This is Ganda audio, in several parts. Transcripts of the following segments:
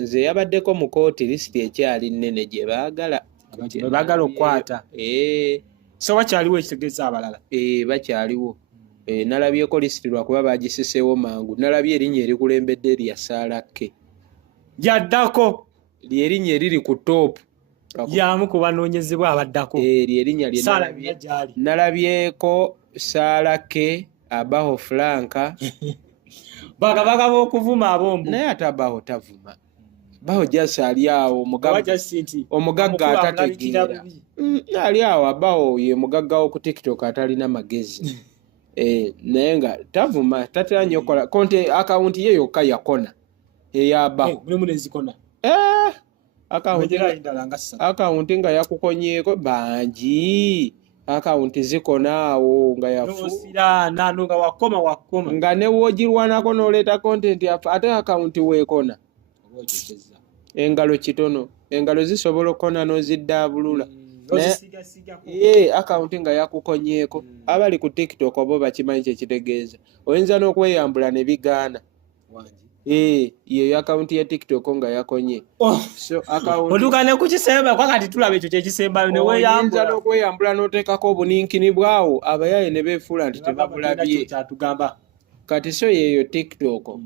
nze yabaddeko mu kooti lisiti ekyali nnene gye baagala okukwata. So bakyaliwo ekitegeeza abalala? Bakyaliwo. Nalabyeko lisiti lwakuba bagisiseewo mangu. Nalabye erinnya erikulembedde lya Saalakke. Yaddako. Lyerinnya eriri ku toopu. Yamu ku banoonyezebwa abaddako. Lyerinnya lye nalabyeko Saalakke, Abaho Franka. Bagabaga b'okuvuma abombo. Naye ate Abaho tavuma. Baho jasa ali awo omugagga atategeera. Ali awo Abaho ye mugagga wo ku TikTok atalina magezi. Naye nga tavuma tatera nnyo kola konte akawunti ye yokka yakona ey'Abaho. Mulimu n'ezikona. Akawunti nga yakukonyeeko bangi. Akawunti zikona awo nga wakoma nga ne woogirwanako n'oleeta content ate akawunti weekona. Engalo kitono. Engalo zisobola okukona n'oziddaabulula. Akawunti nga yakukonyeeko. Abali ku TikTok obo bakimanyi kyekitegeeza. Oyinza n'okweyambula ne bigaana. Yeyo akawunti ya TikTok nga yakonye. So otukane ku kisemba kwa kati tulaba ekyo kyekisemba ne weeyambula n'okweyambula n'oteekako obuninkini bwawo abayaye ne beefuula nti tebabulabye. Kati so yeyo TikTok.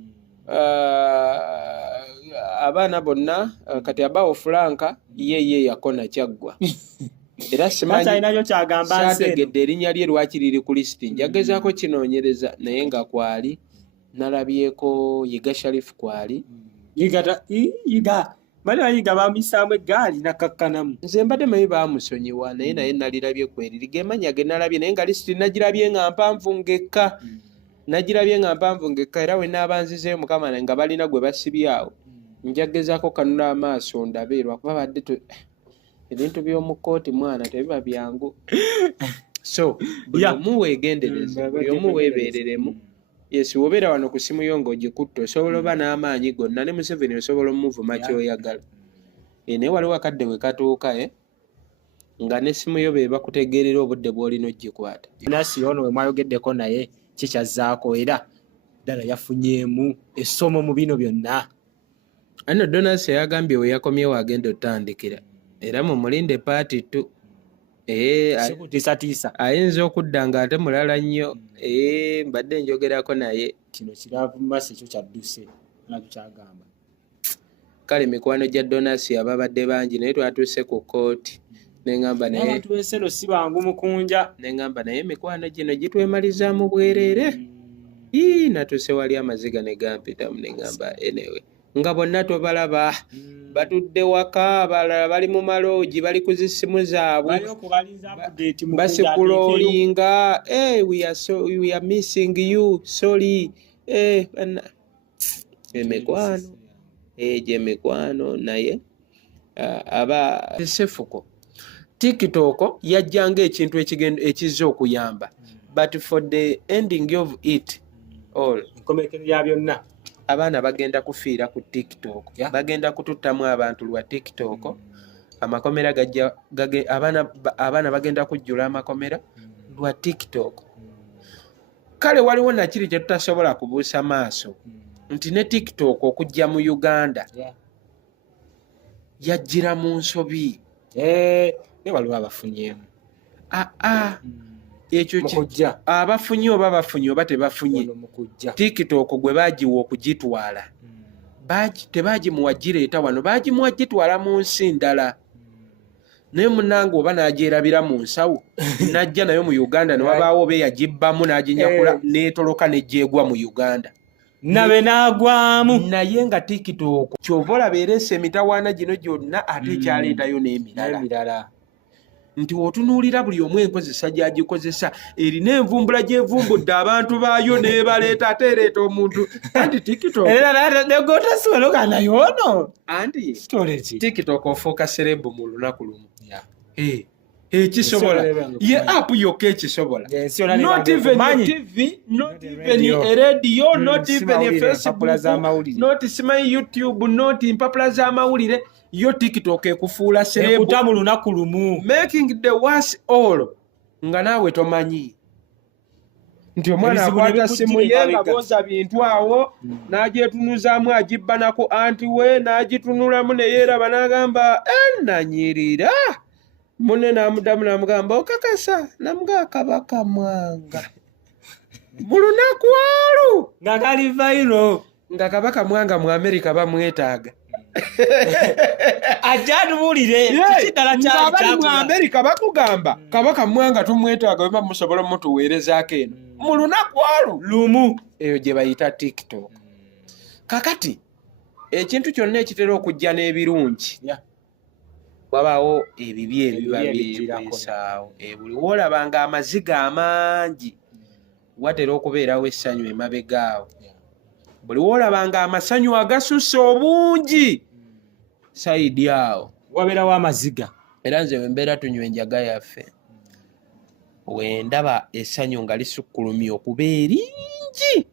Abaana bonna kati Abaho Franka ye yakona kyaggwa. Era simanyi saategedde erinnya lye lwaki liri ku lisiti. Njagezaako kinoonyereza naye nga kwali. Nalabyeko Yiga Sharifu kwali. Yiga bamusaamu eggaali nakakkanamu. Nze mbadde manyi baamusonyiwa naye nalirabye kweri. Gemanya ge nalabye naye nga lisiti nagirabye nga mpanvu ngekka. Era we naabanzizeeyo Mukama nga balina gwe basibye awo. Njagezaako kanula amaaso ndabe lwakuba badde ebintu by'omu kkooti mwana tebiba byangu. So buli omu weegendereze, buli omu weebeereremu. Yes, wobeera wano ku simu yo ng'ogikutte osobola oba n'amaanyi gonna ne Museveni osobola omuvuma ky'oyagala. Naye waliwo akadde we katuuka nga n'essimu yo be bakutegeerera obudde bw'olina ogikwata. Nasi ono we mwayogeddeko naye kikyazzaako era ddala yafunyeemu essomo mu bino byonna. Ano Donasi yagambye we yakomyewo agenda otandikira era mu mulinde paati tu. Ayinza okudda nga ate mulala nnyo. Mbadde njogerako naye. Kino kiravumasi ekyo kyadduse nakyagamba. Kale mikwano gya Donasi ababadde bangi naye twatuuse ku kkooti. Neŋŋamba naye abantu b'ensero si bangu Mukunja. Neŋŋamba naye mikwano gino gitwemalizaamu bwereere. Natuuse wali amaziga ne gampitamu neŋŋamba anyway. Nga bonna tobalaba batudde waka abalala bali mu maloogi bali ku zisimu zaabwe basikuloolinga. We are missing you sorry. Emikwano gye mikwano naye aba sefuko. TikTok yajjanga ekintu ekizza okuyamba but for the ending of it all enkomekero ya byonna abaana bagenda kufiira ku TikTok. Bagenda kututtamu abantu lwa TikTok. Amakomera abaana bagenda kujjula amakomera lwa TikTok. Kale waliwo nakiri kye tutasobola kubuusa maaso nti ne TikTok okujja mu Uganda yajjira mu nsobi. Ne waliwo abafunyeemu. Ekyo abafunye oba bafunye oba tebafunye TikTok gwe baagiwa okugitwala tebagimuwa gireeta wano baagimuwa gitwala mu nsi ndala. Naye munnange oba n'agyerabira mu nsawo n'ajja nayo mu Uganda ne wabaawo oba eyagibbamu n'aginyakula n'etoloka n'egyegwa mu Uganda nabe n'agwamu. Naye nga TikTok kyova olaba ereese emitawaana gino gyonna ate ekyaleetayo n'emirala. Nti otunuulira buli omu enkozesa gy'agikozesa erina envumbula gy'evumbudde abantu baayo n'ebaleeta ate ereeta omuntu anti TikTok anti TikTok ofuuka serebu mu lunaku lumu. Ekisobola ye app yokka ekisobola. Not even TV, not even a radio, not even a Facebook, not simanyi YouTube, not impapula z'amawulire. Yo TikTok ekufuula serebu ekutamu lunaku lumu. Making the worst all nga naawe tomanyi. nti omwana akwata simu ye nga booza bintu awo n'agyetunuzaamu agibba nako anti we n'agitunulamu ne yeeraba n'agamba nanyirira munne n'amuddamu n'amugamba okakasa namugaa Kabaka Mwanga mu lunaku olwo nga kali vairo nga Kabaka Mwanga mu Amerika bamwetaaga ajjanubulire kiddala kyali mu Amerika bakugamba Kabaka Mwanga tumwetaaga bema musobola mutuweerezaako eno mu lunaku olwo lumu eyo gye bayita TikTok. Kakati ekintu kyonna ekitera okujja n'ebirungi wabaawo ebibi ebiba bikwesaawo. Buli woolabanga amaziga amangi watera okubeerawo essanyu emabegaawo. Buli woolabanga amasanyu agasusse obungi sayidi awo wabeerawo amaziga. Era nze wembeera tunywa enjaga yaffe wendaba essanyu nga lisukkulumya okuba eringi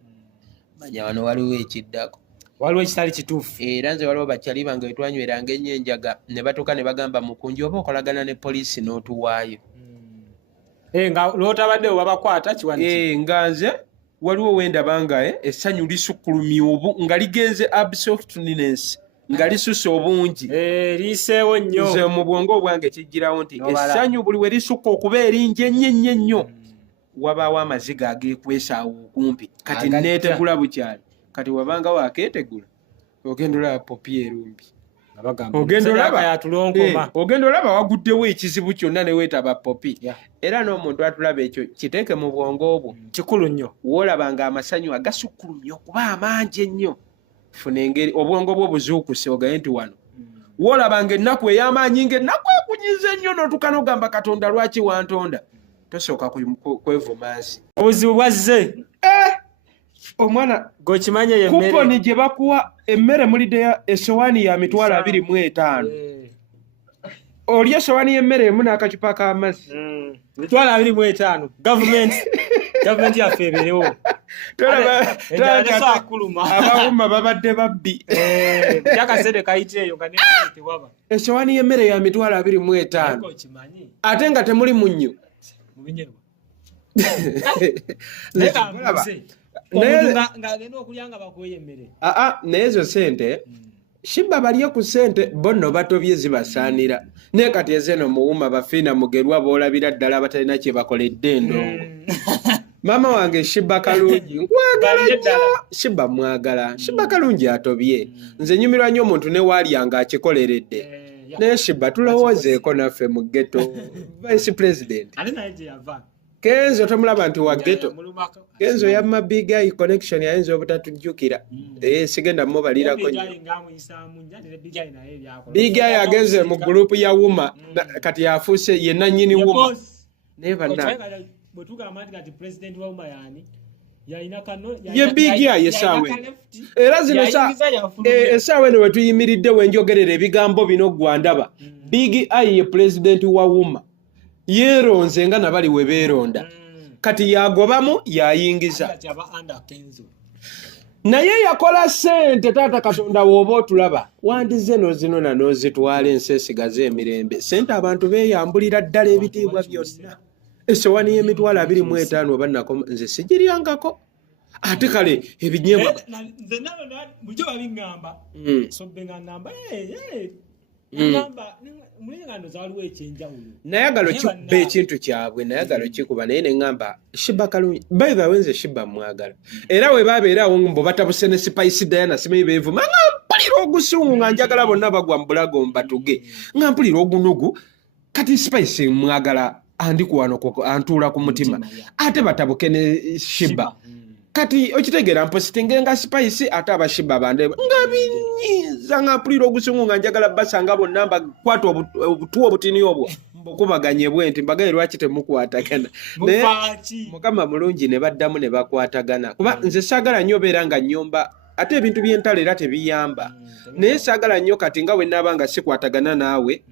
manya wano waliwo ekiddako, waliwo ekitali kituufu. Era nze waliwo bakyali bange wetwanyweranga ennyo enjaga ne batuuka ne bagamba Mukunja oba okolagana ne poliisi n'otuwaayo. Nga lwotabaddewo babakwata kiwani nga nze waliwo wendaba nga essanyu lisukkulumya nga ligenze absoluteness nga lisusse obungi liiseewo nnyo. Nze mu bwongo obwange kijjirawo nti essanyu buli we lisukka okuba eringi ennyo wabaawo amaziga ageekwesaawo okumpi. Kati neetegula bukyali. Kati wabanga waakeetegula ogenda olaba popi erumbi, ogenda olaba waguddewo ekizibu kyonna ne weetaba popi. Era n'omuntu atulaba ekyo kiteeke mu bwongo obwo, kikulu nnyo. woolabanga amasanyu agasukkulumya okuba amangi ennyo, funa engeri obwongo bwo buzuukuse ogaye nti wano woolabanga ennaku ey'amaanyi ng'ennaku ekunyiza ennyo n'otuuka n'ogamba Katonda lwaki wantonda, tosooka kwevumansi. Obuzibu bwazze. Omwana gokimanye yemmere kuponi gye bakuwa emmere mulidde essowaani ya mitwalo 25. Oli essowaani y'emmere emu n'akacupa k'amazzi mitwalo 25. Gavumenti yaffe ebeerewo. Abawuma babadde babbi. Jakasede kayiteeyo nga tewaba. Essowaani y'emmere ya mitwalo 25 ate nga temuli munnyo. Naye ezo sente Sheebah balye ku sente bonno batobye zibasaanira. Naye kati ezeeno muwuma bafiina mugerwa boolabira ddala abatalina kye bakoledde endongo. Maama wange Sheebah kalungi nkwagala nnyo. Sheebah mwagala. Sheebah kalungi atobye. Nze nyumirwa nnyo omuntu ne waalyanga akikoleredde. Naye Sheebah tulowoozeeko naffe mu ghetto vice president. Kenzo tomulaba nti wa ghetto. Kenzo yamma big eye connection yayinza obutatujjukira. Sigenda mubalirako nnyo. Big eye agenze mu group ya Wuma kati yafuuse ye nannyini Wuma. Never na. Ye big eye esaawe. Era zino esaawe eno wetuyimiridde wenjogerera ebigambo bino gwandaba. Big eye ye president wa Wuma. Yeeronze nga nabali we beeronda. Kati yagobamu yayingiza. Naye yakola sente taata Katonda w'oba otulaba. Wandize nozinona n'ozitwala ensi esigaze emirembe. Sente abantu beeyambulira ddala ebitiibwa byonna. Essowaani y'emitwalo 25 oba nako nze sigiryangako. Ate kale ebinyebwa. Bulijjo babingamba. Sobbe nga ngamba nayagala kikuba ekintu kyabwe nayagala kikuba naye neŋŋamba Sheebah kalungi by the way nze Sheebah mwagala era we babeerawo mbo batabuse ne Spice Diana simanyi beevuma nga mpulira ogusungu nga njagala bonna bagwa mu bulago mbatuge nga mpulira ogunugu kati Spice mwagala andikuwano antuula ku mutima ate batabuke ne Sheebah kati okitegeera mpositinge nga Spice ate aba Sheebah bande nga binyiza nga mpulira ogusungu nga njagala basanga bonna mbakwata obutuwa obutini obwo mbukubaganye bwenti mbagaye lwaki temukwatagana naye Mukama mulungi ne baddamu ne bakwatagana kuba nze saagala nnyo beera nga nnyomba ate ebintu by'entalo era tebiyamba naye saagala nnyo kati nga we naaba nga sikwatagana naawe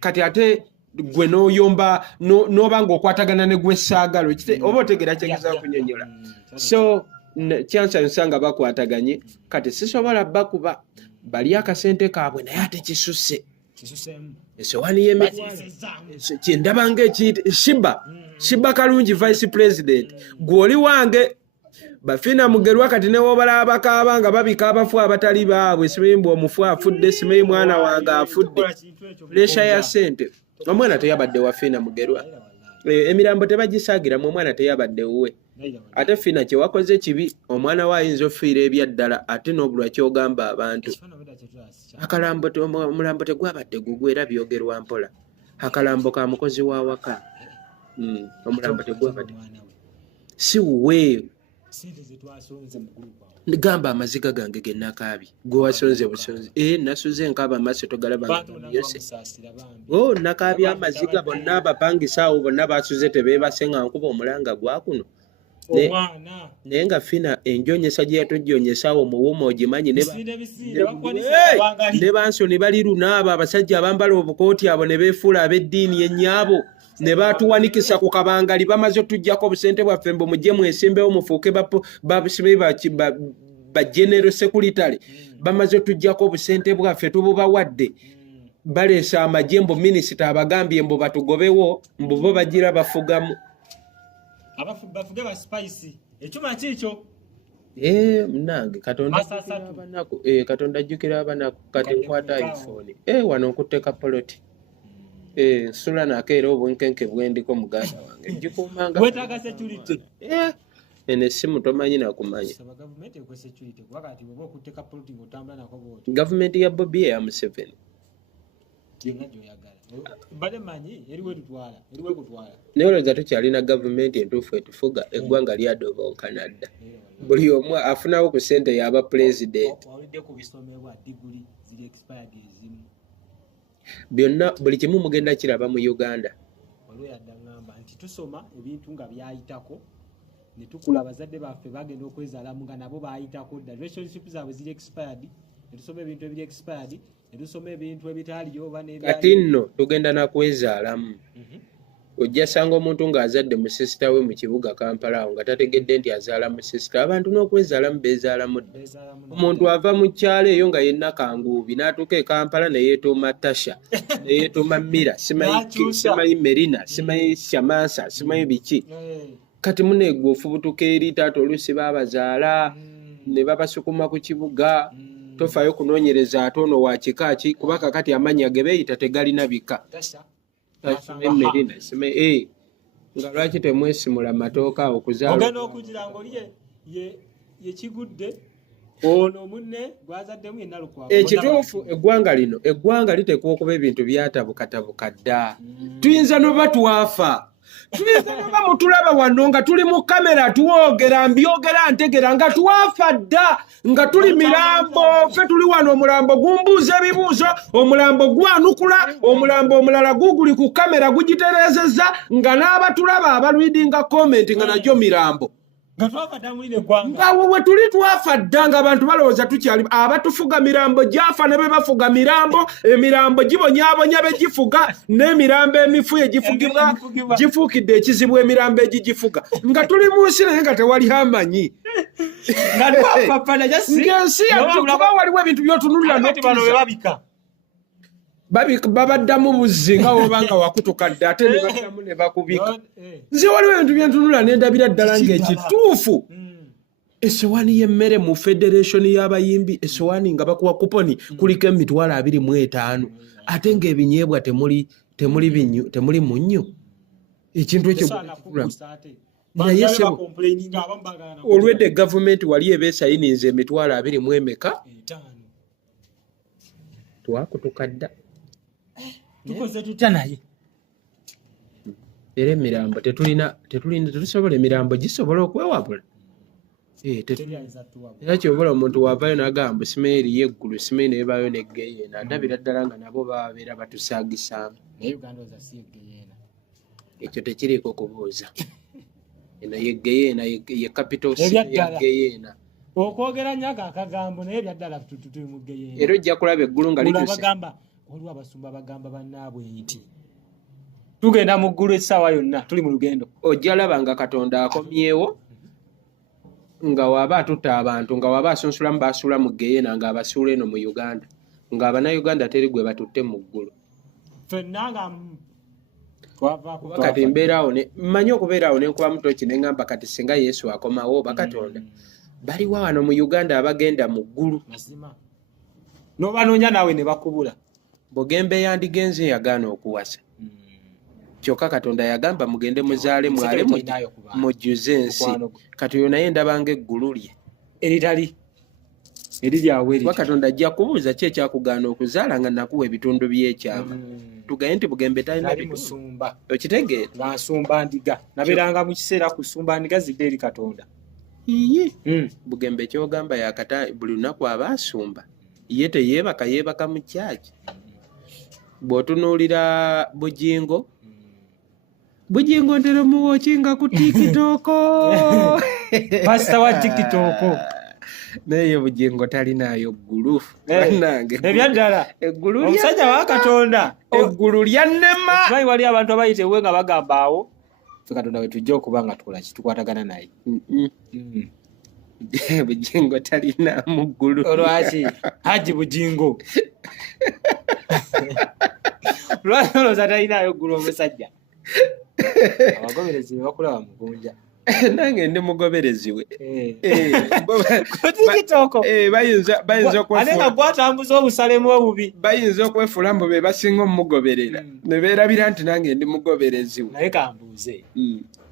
kati ate gwe n'oyomba n'oba ng'okwatagana ne gwe saagala oba otegeera kyegeza kunyonyola so kyansanyusa nga bakwataganye kati sisobola bakuba bali akasente kaabwe naye ate kisusse essowaani y'emitwalo kyendaba ng'ekiyita Sheebah Kalungi vice president gw'oli wange Bafina Mugerwa kati ne wobalaba bakaaba nga babika abafu abatali baabwe simanyi mbu omufu afudde simanyi mwana wange afudde puresha ya ssente omwana teyabadde wa Fina Mugerwa emirambo tebagisaagira mu omwana teyabadde wuwe ate Fina kye wakoze kibi omwana we ayinza ofiira ebyaddala ate n'obulwa kyogamba abantu akalambo omulambo tegwabadde gugwe era byogerwa mpola akalambo ka mukozi wa waka omulambo tegwabadde si wuwe gamba amaziga gange gennakaabye gwe wasonze busonzi nasuze nkaba amaaso togalaba yose nakaabye amaziga bonna abapangisa awo bonna basuze tebeebase nga nkuba omulanga gwakuno naye nga Fina enjonyesa gye yatojonyesa awo muwuma ogimanyi ne bansoni bali lunaabo abasajja abambala obukooti abo ne beefuula ab'eddiini yennyabo ne batuwanikisa ku kabangali bamaze otujjako obusente bwaffe mbu mujje mwesimbewo mufuuke ba general secretary bamaze otujjako obusente bwaffe tububawadde baleesa amagye mbu minisita abagambye mbu batugobewo mbu bo bagira bafugamu bafuge ba spice ekyuma kikyo munange katonda ajjukira abanaku kati nkwata iphone wano nkutteka poloti nsula nakeera obwenkenke bwendiko muganda wange ngikumanga wetaaga security eno essimu tomanyi nakumanya gavumenti ya Bobi ya Museveni naye olowooza tukyalina gavumenti entuufu etufuga eggwanga lyadoboonkana dda buli omu afunawo ku ssente yaba pulezidenti byonna buli kimu mugenda kiraba mu Uganda tusoma ebintu nga byayitako ne tukula abazadde baffe bagenda okwezaalamu nga nabo baayitako dda relationship zaabwe ziri expired ne tusoma ebintu ebiri expired ne tusoma ebintu ebitaliyo kati nno tugenda nakwezaalamu ojja sanga omuntu ng'azadde mu sisita we mu kibuga Kampala awo nga tategedde nti azaala mu sisita abantu n'okwezaalamu beezaalamu dda omuntu ava mu kyalo eyo nga yenna kanguubi n'atuuka e Kampala ne yeetuuma Tasha ne yeetuuma Mira simanyi Merina simanyi Shamansa simanyi biki kati muneegwe ofubutuka eri taata oluusi baabazaala ne babasukuma ku kibuga tofaayo kunoonyereza ate ono wa kika ki kuba kakati amannya ge beeyita tegalina bika nga lwaki temwesimula matooka awo kuzaala okugira ng'oli yekigudde ono munne gwazaddemu yenna lukwago ekituufu eggwanga liteekwa okuba ebintu byatabukatabuka dda tuyinza noba twafa tuyinza noba mutulaba wano nga tuli mu kamera twogera mbyogera ntegera nga twafa dda nga tuli mirambo ffe tuli wano omulambo gumbuuza ebibuuzo omulambo gwanukula omulambo omulala guguli ku kamera gugitereezezza nga n'abatulaba abalwidinga komenti nga najjo mirambo nga we tuli twafa dda nga abantu balowooza tukyali abatufuga mirambo gyafa ne be bafuga mirambo emirambo gibonyaabonya be gifuga n'emirambo emifu egifugibwa gifuukidde ekizibu emirambo egigifuga nga tuli mu nsi naye nga tewali amanyi ng'ensi yatukuba waliwo ebintu by'otunulira n'okkiriza babaddamu buzzi nga wobanga wakutuka dda ate ne baddamu ne bakubika nze waliwo ebintu byentunula n'endabira ddala ng'ekituufu essowaani y'emmere mu federation y'abayimbi essowaani nga bakuwa kuponi kuliko emitwalo 25 ate ng'ebinyeebwa temuli munnyo ekintu ekyo naye olwedde gavumenti wali ebeesayininze emitwalo 20 emeka twakutuka dda tukoze tutya naye era emirambo tetusobola emirambo gisobola okwewabula era kyobola omuntu wavayo nagamba simanyi eriyo eggulu simanyi nebaayo neggeyeena ndabira ddala nga nabo babeera batusaagisaamu ekyo tekiriiko kubuuza eno yeggeyeena ye capital yeggeyeena okwogera nyaga akagambo naye byaddala tuli mu ggeyeena era ojja kulaba eggulu nga bagamba waliwo abasumba bagamba bannaabwe nti tugenda mu ggulu essaawa yonna tuli mu lugendo ojja laba nga Katonda akomyewo nga waba atutta abantu nga waba asunsulamu basuula mu ggeyeena nga abasuula eno mu Uganda ng'Abannayuganda teri gwe batutte mu ggulu. Ffenna nga twavaako Kati mbeeraawo mmanyi okubeeraawo ne nkuba mutoki ne ŋŋamba kati singa Yesu akomawo oba Katonda baliwo wano mu Uganda abagenda mu ggulu. mazima n'obanoonya naawe ne bakubula. Bugembe yandigenze yagaana okuwasa. Kyokka Katonda yagamba mugende muzaale mwale mujjuze ensi. Kati oyo naye ndabanga eggulu lye eritali eriryawe kuba Katonda ajja kubuuza ki ekyakugaana okuzaala nga nakuwa ebitundu by'ekyama. Tugaye nti Bugembe talina musumba okitegeera ng'asumba ndiga nabeeranga mu kiseera kusumba ndiga zidde eri Katonda. Bugembe kyogamba yakata buli lunaku aba asumba ye teyeebaka yeebaka mu kyaki. Bw'otunuulira Bujingo ntera muwokinga ku TikTok pasita wa TikTok naye Bujingo talinaayo ggulu bannange. Ebyaddala eggulu omusajja wa Katonda eggulu lyannema. Kimanyi wali abantu abayita ewe nga bagamba awo ffe Katonda we tujja okuba nga tukola ki tukwatagana naye. Bujingo talina mu ggulu. Olwaki Haji Bujingo lwaki olowooza talinaayo ggulu omusajja? Abagoberezi bakulaba Mukunja nange ndi mugoberezi we. bayinza okwefuula gwatambuza obusalemu obubi bayinza okwefuula mbu be basinga omugoberera ne beerabira nti nange ndi mugoberezi we. naye kambuuze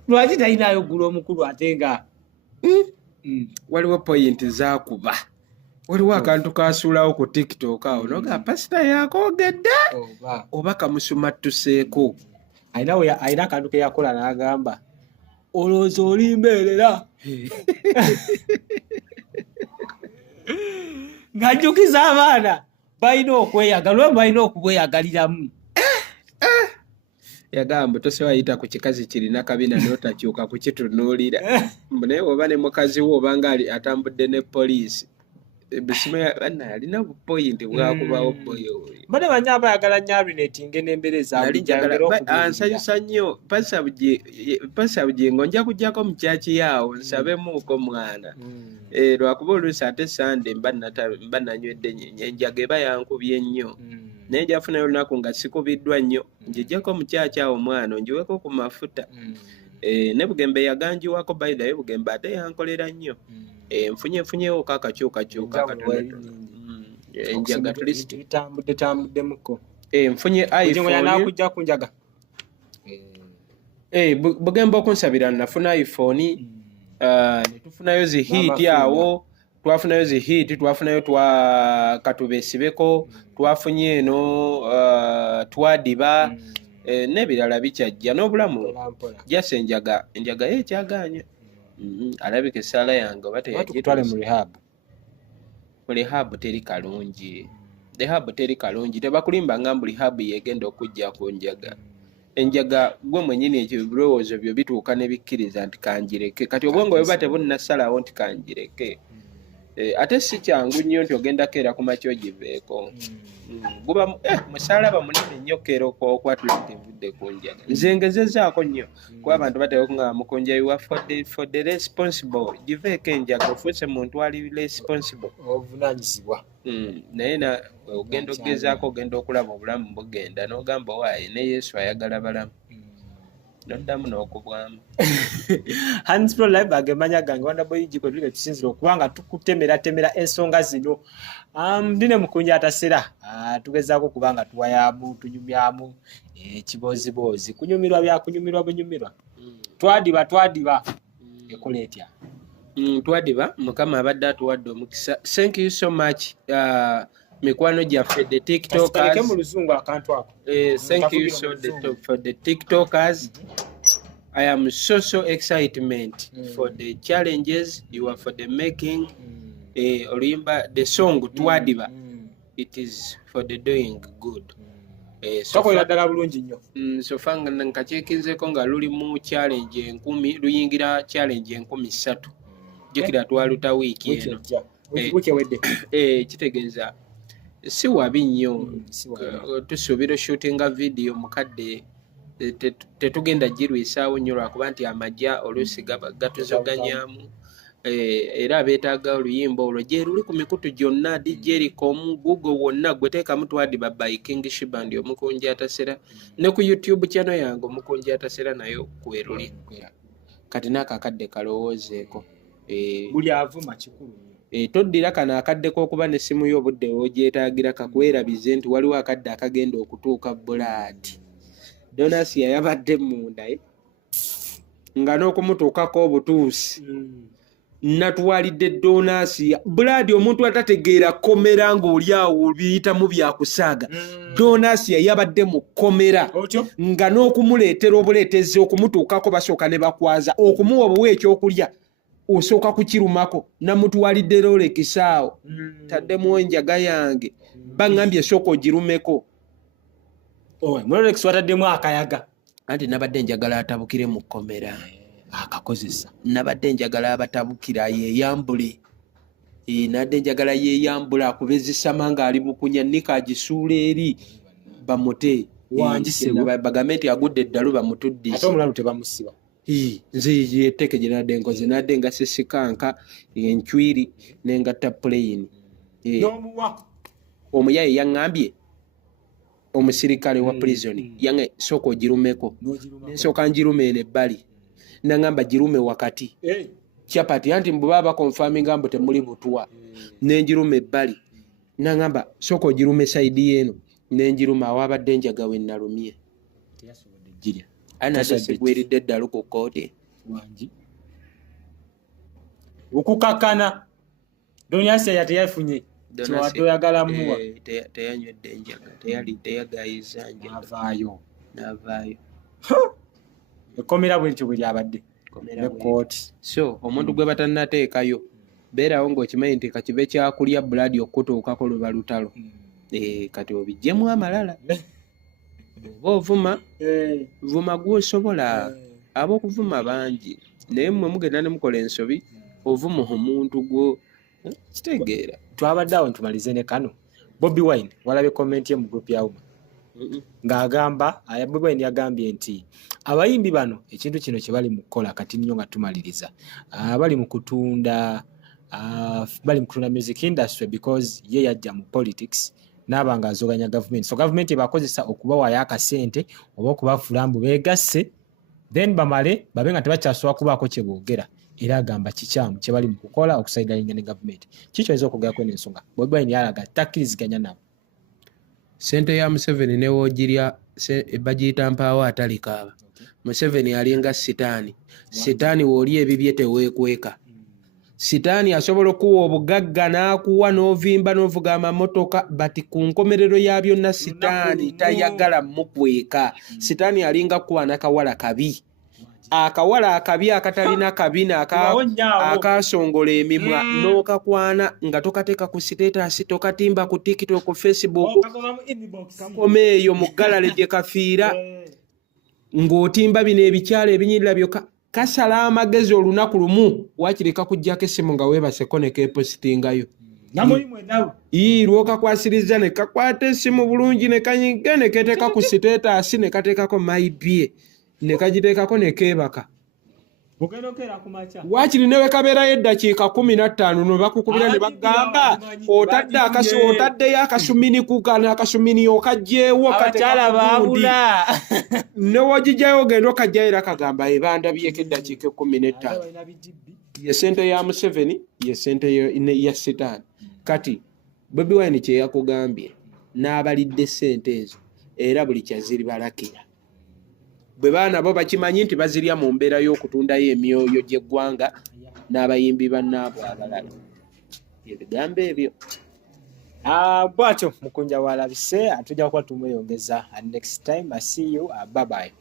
lwaki talinaayo ggulu omukulu ate nga waliwo poyinti zakuba. Waliwo akantu kasuulawo ku TikTok awo noga pasita yakoogedde oba kamusumattuseeko. Alina akantu ke yakola n'agamba olowooza olimbeerera ng'ajjukiza abaana balina okweyagala lwe balina okubweyagaliramu. Yagamba tosewayita ku kikazi kirina kabina n'otakyuka kukitunuulira. Naye oba ne mukazi we obanga atambudde ne poliisi bana alina bupoyinti bwakubawo boyo oyo. Bane banyaba yagala nnyo abinetinge n'embeera ansanyusa nnyo pasa Bujengo nja kujjako mu kyaki yaawo nsabemuuko mwana. Lwakuba oluusi ate sande mba nanywedde enjaga eba yankubye nnyo naye njafunayo olunaku nga sikubiddwa nnyo njijjako mu kyaki awo mwana onjiweko ku mafuta. Ne Bugembe yaganjiwako bayidayo Bugembe ate yankolera nnyo. Nfunyewo kakakyukakyuka enjaga tulitambuddemukko nfunye iPhone ku njaga. Bugembe okunsabira nafuna iPhone netufunayo zihiti awo twafunayo zihiti twafunayo twa katubesibeko twafunye eno twadiba n'ebirala bikyajja n'obulamu jase enjaga yekyaganya. Alabika essaala yange oba teyagitwale mu rehab teri kalungi. Rehab teri kalungi tebakulimba ngambu rehab yegenda okujja ku njaga. Enjaga gwe mwenyini ebirowoozo byo bituuka ne bikkiriza nti kanjireke kati obwongo bwe bate bunnasalawo nti kanjireke. Ate si kyangu nnyo nti ogenda keera ku makya ogiveeko. Guba musalaba munene nnyo keera okwatula nti evudde ku njaga. Nze ngezezaako nnyo kuba abantu bateeka nga Mukunja you are for the responsible giveeko enjaga ofuuse muntu ali responsible obuvunanyizibwa. Naye ogenda okugezaako ogenda okulaba obulamu bugenda n'ogamba waaye ne Yesu ayagala balamu noddamu n'okubwamu. Hands Pro Live agemanya gange wanda boy jiko tuli tusinzira okubanga tukutemera ensonga zino. Ndine Mukunja Atassera tugezaako kubanga tuwayamu tunyumyamu kibozibozi kunyumirwa bya kunyumirwa bunyumirwa. Twadiba ekola etya. Twadiba Mukama abadde atuwadde omukisa. Thank you so much mikwano gyaffe the TikTokers. Thank you for the TikTokers. I am so excitement for the challenges you are for the making. Olimba the song Twadiba. It is for the doing good. So fanga nkachekinzeko nga luli mu challenge 10 luyingira challenge 13 jukira twaluta wiki eno. Kitegeeza si wabi nnyo tusuubira shootinga video mukadde tetugenda girwisaawo nnyo lwakuba nti amajja oluusi gatuzoganyamu era beetaaga oluyimba olwo gye luli ku mikutu gyonna DJ Ericom Google wonna gwe teekamu Twaddiba by King Sheebah ndi Omukunja Atassera ne ku YouTube channel yange Omukunja Atassera nayo kweruli kati n'akakadde kalowoozeeko buli avuma kikulu toddira kano akaddeko okuba n'essimu y'obudde wogyetaagira kakwerabize nti waliwo akadde akagenda okutuuka bulaati Donasia yabadde munda nga n'okumutuukako obutuusi natwalidde Donasia bulaadi omuntu atategeera komera ng'oli awo biyitamu byakusaaga Donasia yabadde mu komera nga n'okumuleetera obuleetezi okumutuukako basooka ne bakwaza okumuwa obuwa ekyokulya osooka kukirumako namutwalidde rolekisaawo taddemu enjaga yange baŋŋambye esooka ogirumeko Rolex wataddemu akayaga anti nabadde njagala atabukire mu komera akakozesa nabadde njagala abatabukira yeeyambule nadde njagala yeeyambula akubezisama ng'ali bukunya nika agisuula eri bamute bagambe nti agudde eddalu bamutuddise ate omulalu tebamusiba nze yetteke gye nadde nkoze nadde nga sisikanka encwiri nengatta puleyini omuyaye yaŋŋambye omusirikale wa prison yange sooka ogirumeko nsooka ngirume eno ebbali naŋŋamba girume wakati kyapati anti bwe baba bakonfaminga mbu temuli butwa nengirume ebbali naŋŋamba sooka ogirume sayidi yeeno nengiruma awabadde njaga we nalumye anate sigwiridde eddalu ku kooti okukakana Donasia yateyafunye kyoyagala muwa teyanywedde enjaga teyagayiza njaga n'avaayo ekomera bwekyo bwe lyabadde ne kooti so omuntu gwe batannateekayo beerawo ng'okimanyi nti kakibe kyakulya bulaadi okutuukako luba lutalo kati obijjemu amalala oba ovuma vuma gw'osobola ab'okuvuma bangi naye mmwe mugenda ne mukola ensobi ovuma omuntu gwo kitegeera twabadde awo ntumalize ne kano Bobi Wine walabye komenti ye mu group ya Uma ng'agamba Bobi Wine yagambye nti abayimbi bano ekintu kino kye bali mu kukola kati nnyo nga tumaliriza bali mu kutunda music industry because ye yajja mu politics n'abanga azoganya government so government ebakozesa okubawaayo akasente oba okubafuula mbu beegasse then bamale babe nga tebakyasobola kubaako kye boogera era agamba kikyamu kye bali mu kukola okusayidalinga ne government kikyo ayinza okugerako n'ensonga Bobi Wine yalaga takkiriziganya nabo sente ya Museveni ne woogirya bagiyita mpaawo atalikaaba Museveni alinga sitaani w'oli ebibye teweekweka sitaani asobola okuwa obugagga n'akuwa n'ovimba n'ovuga amamotoka bati ku nkomerero ya byonna sitaani tayagala mukweka sitaani alinga kuwa n'akawala kabi akawala akabi akatalina kabina akasongola emimwa n'okakwana nga tokateeka ku status tokatimba ku TikTok ku Facebook kakoma eyo mu galale gye kafiira ng'otimba bino ebikyalo ebinyirira byokka kasala amagezi olunaku lumu wakireka kujjako essimu nga weebaseko ne keepositingayo lwokakwasiriza ne kakwata essimu bulungi ne kanyiga ne keteeka ku status ne kateekako maibye ne kagiteekako ne keebaka wakiri newe kabeerayo eddakiika 15 no bakukubira ne bagamba otaddeyo akasumini kukana akasumini okajjeewo abakyala baabula newogijjayo ogenda okajjayo era kagamba ebandabyeko eddakiika 15 ye sente ya Museveni ye sente ya sitaani kati Bobi Wine kye yakugambye n'abalidde sente ezo era buli kyaziribalakira bwe baana bo bakimanyi nti bazirya mu mbeera y'okutundayo emyoyo gy'eggwanga n'abayimbi bannaabo abalala ebigambo ebyo bwatyo Mukunja walabise atujja kuba tumweyongeza next time I see you bye bye